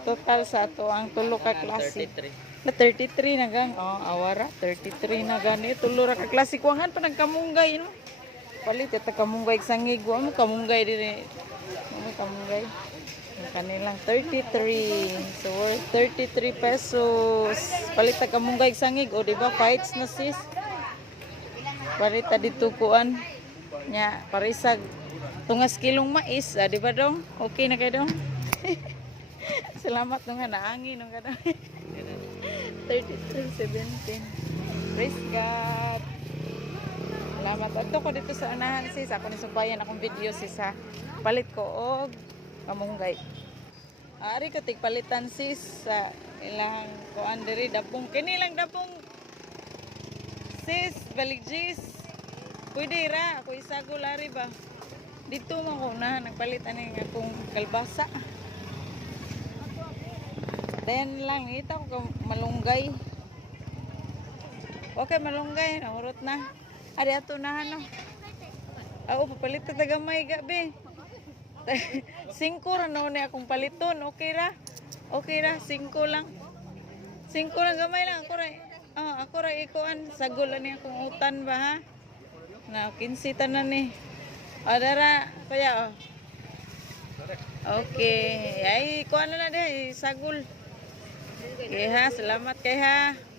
Total sa ato ang tulo ka klase. 33. Na 33 na gang. Oh, awara 33 na gani. Tulo ra ka klase kuangan pa nagkamunggay no. Palit ito kamunggay sangig wa mo kamunggay dire. Ano kamunggay? Ang kanilang 33. So worth 33 pesos. Palit ta kamunggay sangig o di ba fights na sis. Palit ta dito kuan. Nya parisag tungas kilong mais, ah, di ba dong? Okay na kayo dong? Salamat nung nga naangin nung gano'n. 33.17. Praise God. Salamat. Ato ko dito sa unahan sis. Ako ni subayan akong video sis ha. Palit ko og kamunggay. Ari ko tigpalitan sis sa ilang kuan diri dapong kini lang dapong sis baligjis. Pwede ra ako isagol ari ba. Dito man ko unahan nagpalitan ng akong kalbasa. Then lang, ito ko malunggay. Okay, malunggay. Nahurot na. Ari ato na ano. Oo, papalit ta tagamay gabi. Singko ra na ni akong paliton. Okay ra. Okay ra, singko lang. Singko lang gamay lang ako ra. Oh, ako ra ikuan sagol ni akong utan ba ha. Na kinsita na ni. Adara, kaya oh. Okay. Ay, kuha na na di, sagol. Okay ha, salamat kay ha.